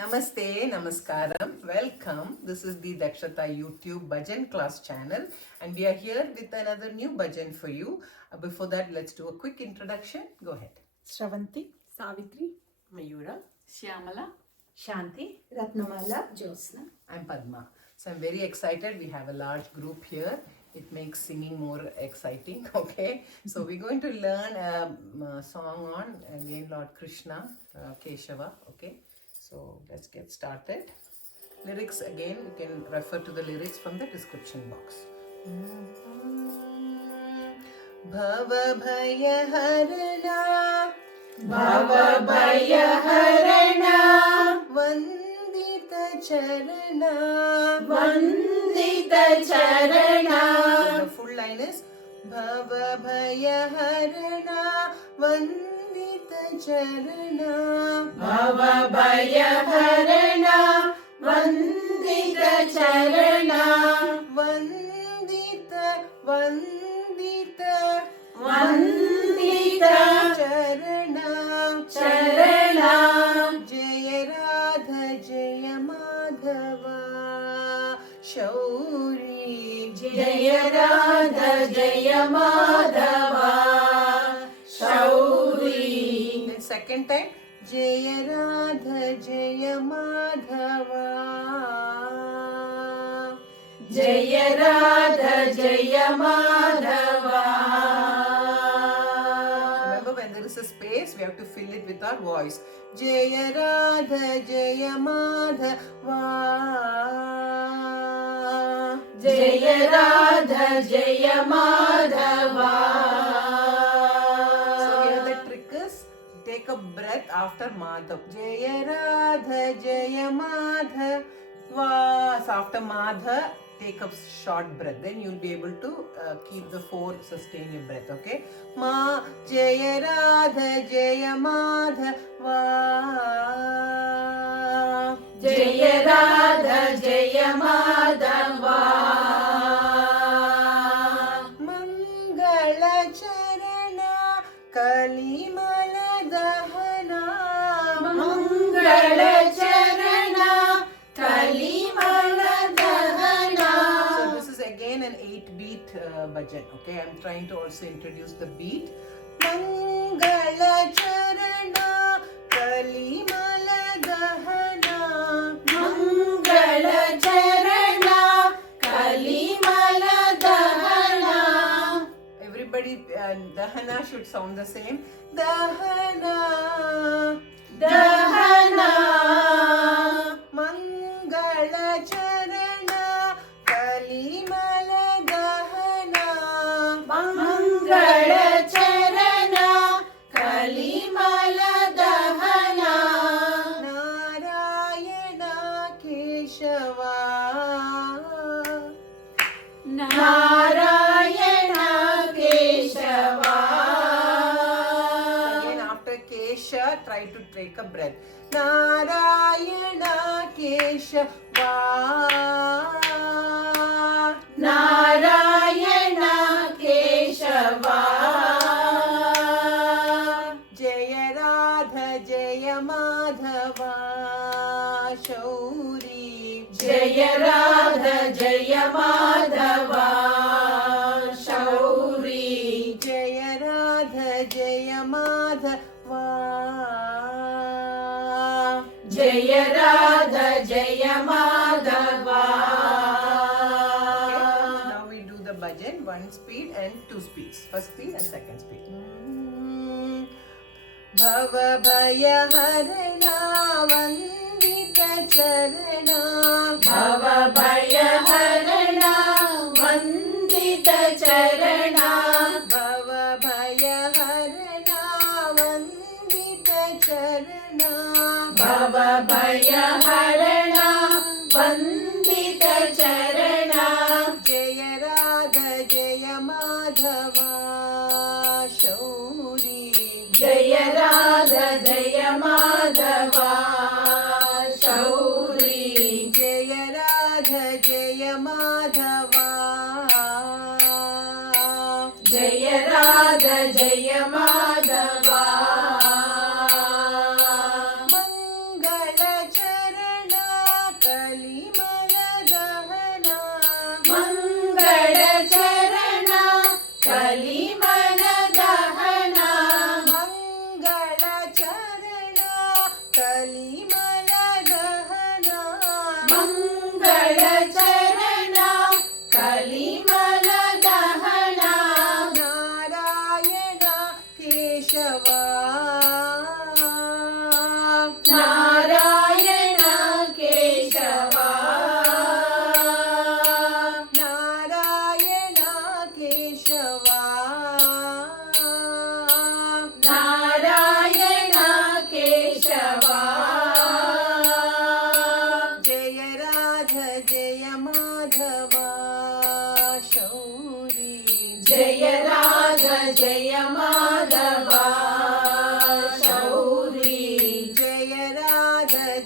Namaste, Namaskaram, welcome. This is the Dakshata YouTube Bhajan class channel, and we are here with another new bhajan for you. Before that, let's do a quick introduction. Go ahead. Shravanti, Savitri, Mayura. Shyamala, Shanti, Ratnamala, Josna. I'm Padma. So I'm very excited. We have a large group here. It makes singing more exciting. Okay. So we're going to learn a song on again Lord Krishna, Keshava. Okay. So let's get started. Lyrics again, you can refer to the lyrics from the description box. Bhava Bhaya Harana, Bhava Bhaya Harana, Vandita Charana, Vandita Charana. The full line is Bhava Bhaya Harana, Vandita Charana, Bhava Bhaya Harana, Vandita Charana, Vandita, Vandita, Vandita Charana, Charana. Jaya Radha, Jaya Madhava, Shauri, Jaya Radha, Jaya Madhava, Shauri. Then second time, Jaya Radha, Jaya Madhava. Jaya Radha, Jaya Madhava. Remember, when there is a space, we have to fill it with our voice. Jaya Radha, Jaya Madhava. Jaya Radha, Jaya Madhava. So here the trick is, take a breath after Madhav. Jaya Radha, Jaya Madhava. So after Madha, take a short breath. Then you'll be able to keep the four, sustain your breath. Okay? Ma Jaya Radha, Jaya Madhava. Jaya Radha, Jaya Madhava. Mangala Charana, Kalimala Dahana. Mangala Charana, Kalimala Dahana. So this is again an 8-beat bhajan. Okay, I'm trying to also introduce the beat. Mangala Charana, Kalimala Dahana. Mangala Charana, Kalimala Dahana. Everybody, Dahana should sound the same. Dahana. Dahana. Mangala Charana, Kalimala Dahana. Mangala Charana, Kalimala Dahana. Narayana Keshava. Narayana Keshava. Again, after Kesha, try to take a breath. Narayana Keshava. Narayana Keshava. Jaya Radha, Jaya Madhava, Shauri. Jaya Radha, Jaya Madhava, Shauri. Jaya Radha, Jaya Madhava. Jaya Radha, Jaya Madhava. Okay, now we do the bhajan, 1 speed and 2 speeds. First speed and second speed. Bhava Bhaya Harana, Vandita Charana. Bhava Bhaya Harana, Vandita Charana. Bhava Bhaya Harana, Vandita Charana. Bhava Bhaya Harana, Vandita Charana. Jaya Radha, Jaya Madhava, Shauri. Jaya Radha, Jaya Madhava, Shauri. Jaya Radha, Jaya Madhava. Jaya Radha, Jaya Madhava. Mangala Charana.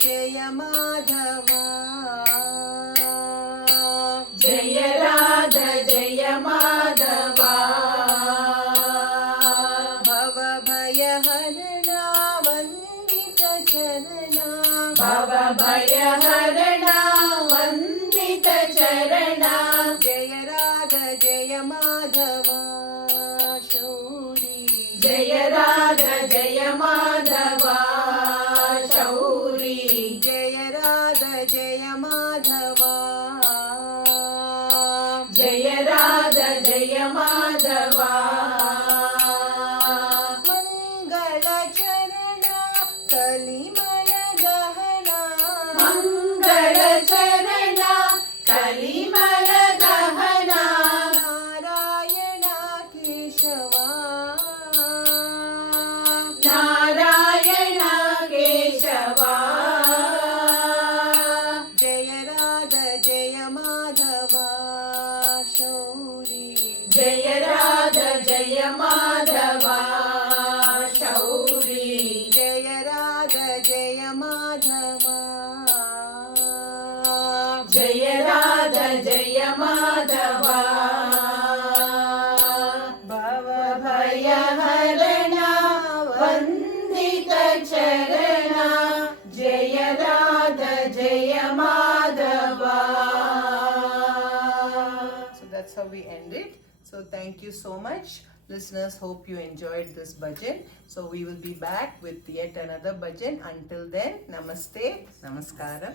जय माधवा जय राधा जय माधवा भव भय हरणा वंदित चरणा भव भय हरणा वंदित चरणा जय राधा जय माधवा शौरी जय राधा जय माधवा शौरी जय राधा जय माधवा जय राधा जय माधवा मंगल चरणा कलिमल गहना मंगल चरणा कलिमल गहना नारायण केशवा नारायण केशवा जय राधा जय माधवा शौरी जय राधा जय माधवा शौरी जय राधा जय माधवा जय राधा जय माधवा भव भय हरणा वंदित चरणा जय राधा जय Madhava. So that's how we end it. So thank you so much. Listeners, hope you enjoyed this bhajan. So we will be back with yet another bhajan. Until then, namaste, namaskaram.